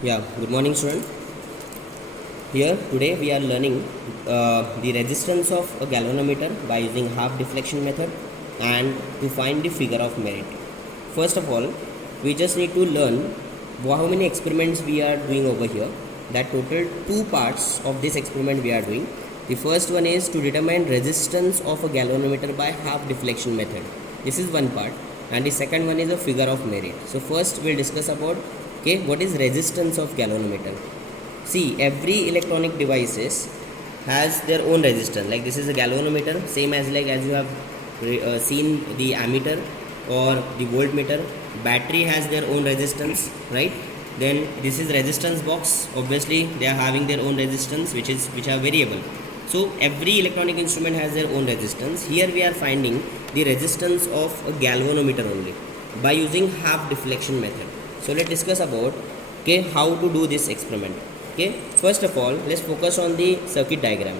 Yeah, good morning, student. Here today we are learning the resistance of a galvanometer by using half deflection method and to find the figure of merit. First of all, we just need to learn how many experiments we are doing over here. That total two parts of this experiment we are doing. The first one is to determine resistance of a galvanometer by half deflection method. This is one part, and the second one is a figure of merit. So first we'll discuss about what is resistance of galvanometer. See, every electronic devices has their own resistance. Like this is a galvanometer, same as you have seen the ammeter or the voltmeter. Battery has their own resistance, right? Then this is resistance box. Obviously, they are having their own resistance, which are variable. So every electronic instrument has their own resistance. Here we are finding the resistance of a galvanometer only by using half deflection method. So let's discuss about how to do this experiment. First of all, let's focus on the circuit diagram.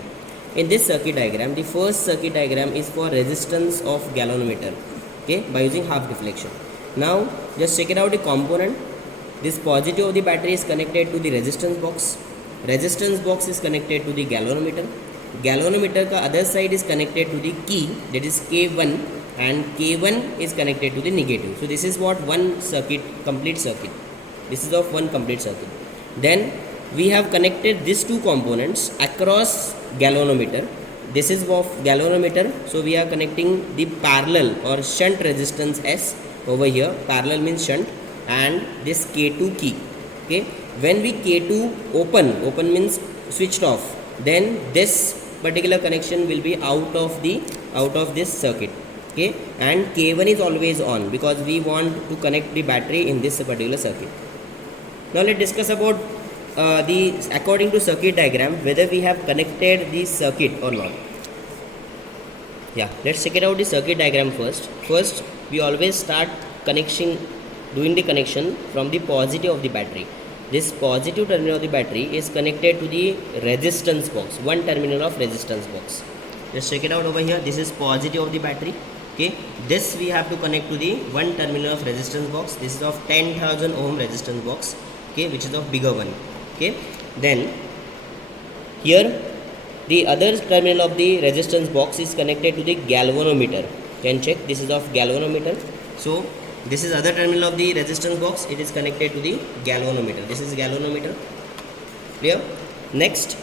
In this circuit diagram, the first circuit diagram is for resistance of galvanometer, by using half deflection. Now just check it out the component. This positive of the battery is connected to the resistance box. Resistance box is connected to the galvanometer. Galvanometer ka other side is connected to the key, that is K1, and K1 is connected to the negative. So this is what one circuit, complete circuit. This is of one complete circuit. Then we have connected these two components across galvanometer. This is of galvanometer, so we are connecting the parallel or shunt resistance S over here. Parallel means shunt, and this K2 key. When we K2 open means switched off, then this particular connection will be out of this circuit. And K1 is always on because we want to connect the battery in this particular circuit. Now let's discuss about according to circuit diagram, whether we have connected the circuit or not. Let's check it out the circuit diagram first. First, we always start doing the connection from the positive of the battery. This positive terminal of the battery is connected to the resistance box, one terminal of resistance box. Let's check it out over here. This is positive of the battery. This we have to connect to the one terminal of resistance box. This is of 10,000 ohm resistance box, which is of bigger one. Then here the other terminal of the resistance box is connected to the galvanometer. Can check, this is of galvanometer. So this is other terminal of the resistance box, it is connected to the galvanometer. This is galvanometer. Clear? Next,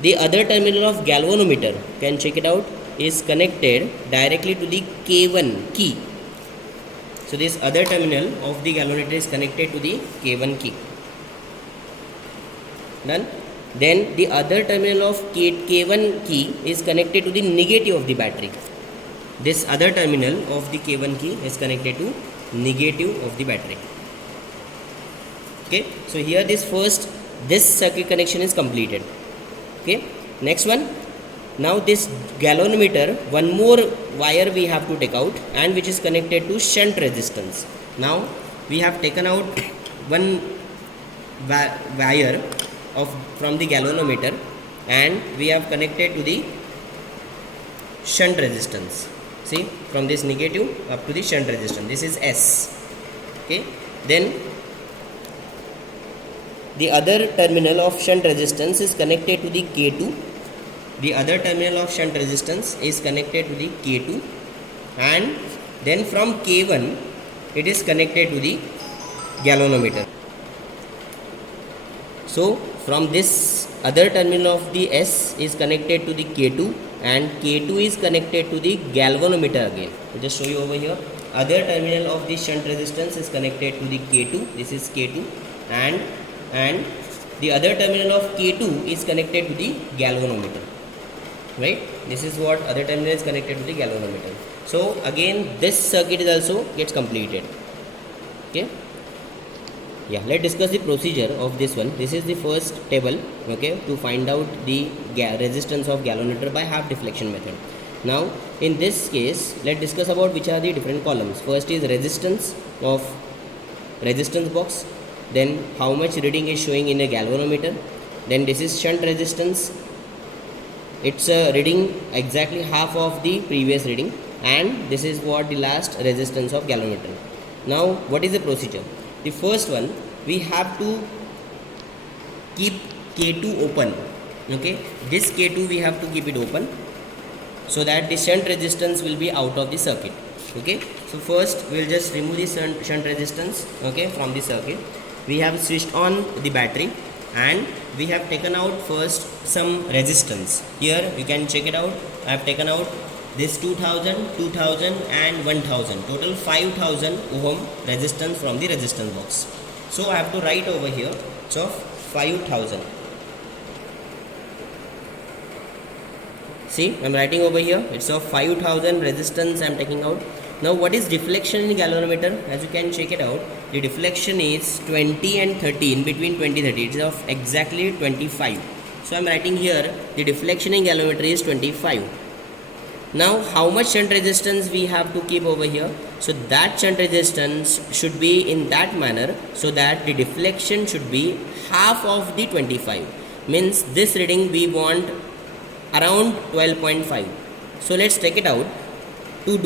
the other terminal of galvanometer, can check it out, is connected directly to the K1 key. So this other terminal of the galvanometer is connected to the K1 key. Done. Then the other terminal of K1 key is connected to the negative of the battery. This other terminal of the K1 key is connected to negative of the battery. So here this circuit connection is completed. Next one. Now this galvanometer, one more wire we have to take out, and which is connected to shunt resistance. Now we have taken out one wire from the galvanometer, and we have connected to the shunt resistance. See, from this negative up to the shunt resistance, this is S. Then the other terminal of shunt resistance is connected to the K2. The other terminal of shunt resistance is connected to the K2, and then from K1 it is connected to the galvanometer. So from this other terminal of the S is connected to the K2, and K2 is connected to the galvanometer again. I'll just show you over here. Other terminal of the shunt resistance is connected to the K2. This is K2, and the other terminal of K2 is connected to the galvanometer. Right? This is what other terminal is connected to the galvanometer. So again, this circuit is also gets completed. Let's discuss the procedure of this one. This is the first table, to find out the resistance of galvanometer by half deflection method. Now in this case, let's discuss about which are the different columns. First is resistance of resistance box, then how much reading is showing in a galvanometer. Then this is shunt resistance, it's a reading exactly half of the previous reading, and this is what the last resistance of galvanometer. Now what is the procedure? The first one, we have to keep K2 open. Okay, this K2 we have to keep it open so that the shunt resistance will be out of the circuit. Okay, so first we will just remove the shunt resistance, okay, from the circuit. We have switched on the battery and we have taken out first some resistance. Here you can check it out. I have taken out this 2000, 2000 and 1000, total 5000 ohm resistance from the resistance box. So I have to write over here, so 5000. See, I am writing over here, it's of 5000 resistance I am taking out. Now what is deflection in galvanometer? As you can check it out, the deflection is 20 and 30, in between 20 30, it is of exactly 25. So I am writing here, the deflection in galvanometer is 25. Now how much shunt resistance we have to keep over here? So that shunt resistance should be in that manner so that the deflection should be half of the 25. Means this reading we want around 12.5. So let's take it out. For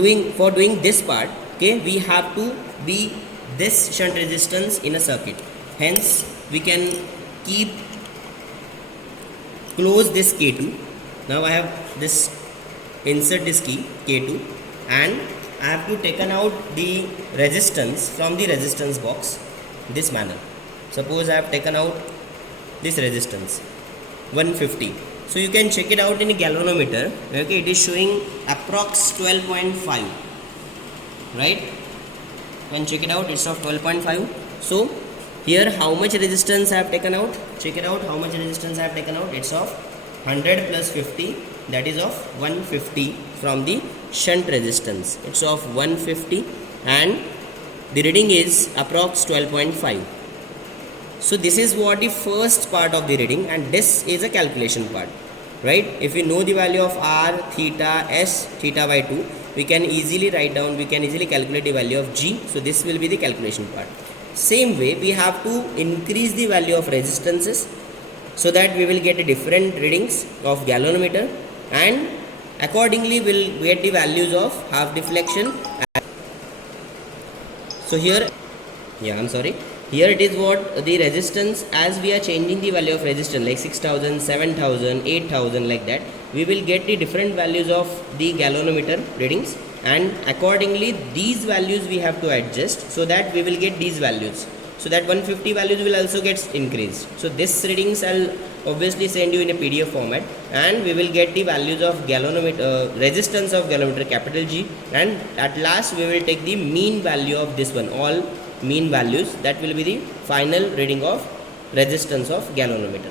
doing this part, okay, we have to be this shunt resistance in a circuit. Hence we can close this K2. Now I have this, insert this key K2 and I have to taken out the resistance from the resistance box this manner. Suppose I have taken out this resistance 150. So you can check it out in a galvanometer. Okay, it is showing approx 12.5, right? You can check it out, it's of 12.5. So here how much resistance I have taken out? Check it out, how much resistance I have taken out? It's of 100 plus 50, that is of 150 from the shunt resistance. It's of 150 and the reading is approx 12.5. So this is what the first part of the reading, and this is a calculation part, right? If we know the value of R, theta, S, theta by 2, we can easily write down, we can easily calculate the value of G. So this will be the calculation part. Same way we have to increase the value of resistances so that we will get a different readings of galvanometer, and accordingly we'll get the values of half deflection. So here, here it is what the resistance, as we are changing the value of resistance like 6000, 7000, 8000 like that, we will get the different values of the galvanometer readings, and accordingly these values we have to adjust so that we will get these values. So that 150 values will also get increased. So this readings I'll obviously send you in a PDF format, and we will get the values of galvanometer, resistance of galvanometer capital G, and at last we will take the mean value of this one, all mean values, that will be the final reading of resistance of galvanometer.